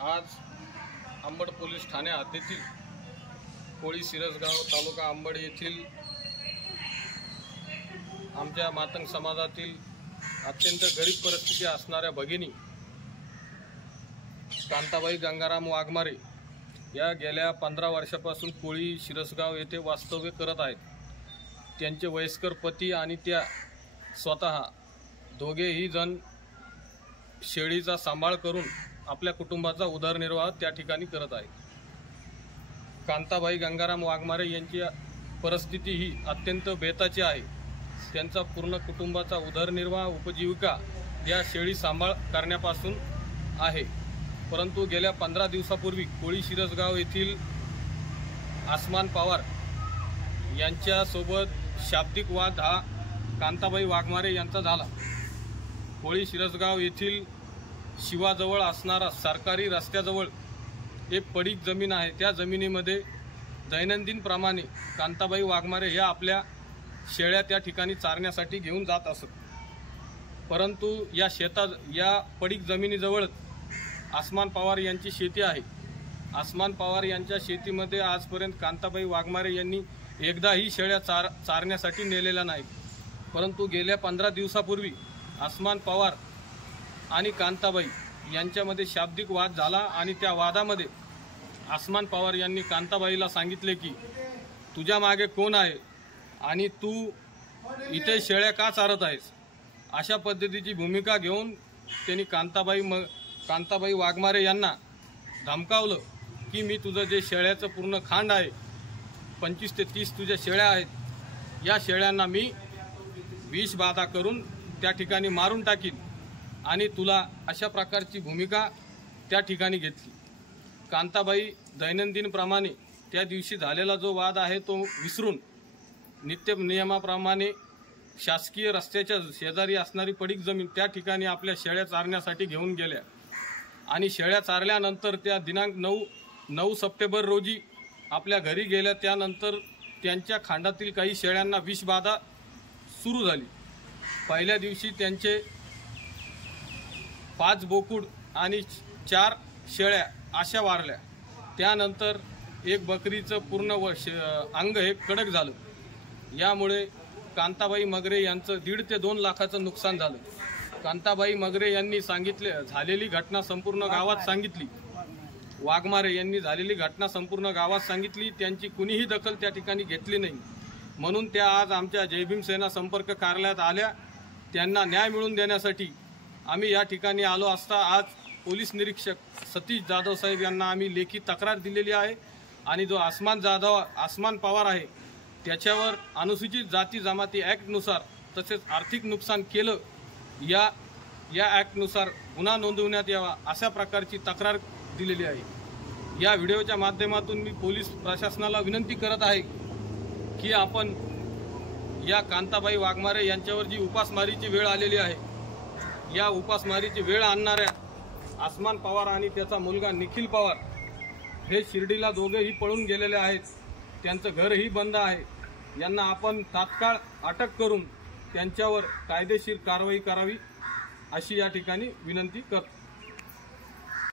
आज अंबड पोलीस ठाणे हद्दीतील कोळी सिरसगाव तालुका अंबड येथील आमच्या मातंग समाजातील अत्यंत गरीब परिस्थिती असणाऱ्या भगिनी कांताबाई गंगाराम वाघमारे या गेल्या 15 वर्षापासून कोळी सिरसगाव येथे वास्तव्य करत आहेत। त्यांचे वयस्कर पती आणि त्या स्वतः दोघेही जण शेळीचा सांभाळ करून आपल्या कुटुंबाचा उदरनिर्वाह त्या ठिकाणी करत आहेत। कांताबाई गंगाराम वाघमारे यांची परिस्थिती ही अत्यंत बेताची आहे। त्यांचा पूर्ण कुटुंबाचा उदरनिर्वाह उपजीविका या शेळी सांभाळ करण्यापासून आहे। परंतु गेल्या 15 दिवसापूर्वी कोळी सिरसगाव येथील आसमान पवार यांच्यासोबत शाब्दिक वाद हा कांताबाई वाघमारे यांचा झाला। कोळी सिरसगाव येथील शिवाजवळ असणारा सरकारी रस्त्याजवळ एक पडीक जमीन आहे। त्या जमिनीमध्ये दैनंदिन प्रमाणे कांताबाई वाघमारे या आपल्या शेळ्या त्या ठिकाणी चारण्यासाठी घेऊन जात असत। परंतु या पडीक जमिनीजवळच आसमान पवार यांची शेती आहे। आसमान पवार यांच्या शेतीमध्ये आजपर्यंत कांताबाई वाघमारे यांनी एकदाही शेळ्या चारण्यासाठी नेलेल्या नाहीत। परंतु गेल्या 15 दिवसापूर्वी आसमान पवार आणि कांताबाई यांच्यामध्ये शाब्दिक वाद झाला आणि त्या वादामध्ये आसमान पवार यांनी कांताबाईला सांगितले की तुझ्या मागे कोण आहे आणि तू इथे शेळ्या का चारत आहेस, अशा पद्धतीची भूमिका घेऊन त्यांनी कांताबाई वाघमारे यांना धमकावलं की मी तुझं जे शेळ्याचं पूर्ण खांड आहे 25 ते 30 तुझ्या शेळ्या आहेत, या शेळ्यांना मी विषबाधा करून त्या ठिकाणी मारून टाकीन आणि तुला अशा प्रकारची भूमिका त्या ठिकाणी घेतली। कांताबाई दैनंदिन प्रमाणे त्या दिवशी झालेला जो वाद आहे तो विसरून नित्य नियमाप्रमाणे शासकीय रस्त्याच्या शेजारी असणारी पडीक जमीन त्या ठिकाणी आपल्या शेळ्या चारण्यासाठी घेऊन गेल्या आणि शेळ्या चारल्यानंतर त्या दिनांक 9 सप्टेंबर रोजी आपल्या घरी गेल्या। त्यानंतर त्यांच्या खांडातील काही शेळ्यांना विषबाधा सुरू झाली। पहिल्या दिवशी त्यांचे 5 बोकुड आणि 4 शेळ्या अशा वारल्या। त्यानंतर एक बकरीचं पूर्ण अंग हे कडक झालं। यामुळे कांताबाई मगरे यांचं 1.5 ते 2 लाखाचं नुकसान झालं। कांताबाई मगरे यांनी झालेली घटना संपूर्ण गावात सांगितली। वाघमारे यांनी झालेली घटना संपूर्ण गावात सांगितली। त्यांची कुणीही दखल त्या ठिकाणी घेतली नाही। म्हणून त्या आज आमच्या जय भीम सेना संपर्क कार्यालयात आल्या। त्यांना न्याय मिळवून देण्यासाठी आम्ही या ठिकाणी आलो असता आज पोलीस निरीक्षक सतीश जाधव साहेब यांना आम्ही लेखी तक्रार दिलेली आहे आणि जो आसमान पवार आहे त्याच्यावर अनुसूचित जाती जमाती ॲक्टनुसार तसेच आर्थिक नुकसान केलं या ॲक्टनुसार गुन्हा नोंदवण्यात यावा अशा प्रकारची तक्रार दिलेली आहे। या व्हिडिओच्या माध्यमातून मी पोलीस प्रशासनाला विनंती करत आहे की आपण या कांताबाई वाघमारे यांच्यावर जी उपासमारीची वेळ आलेली आहे, या उपासमारीची वेळ आणणाऱ्या आसमान पवार आणि त्याचा मुलगा निखिल पवार हे शिर्डीला दोघेही पळून गेलेले आहेत। त्यांचं घरही बंद आहे। यांना आपण तात्काळ अटक करून त्यांच्यावर कायदेशीर कारवाई करावी अशी या ठिकाणी विनंती करतो।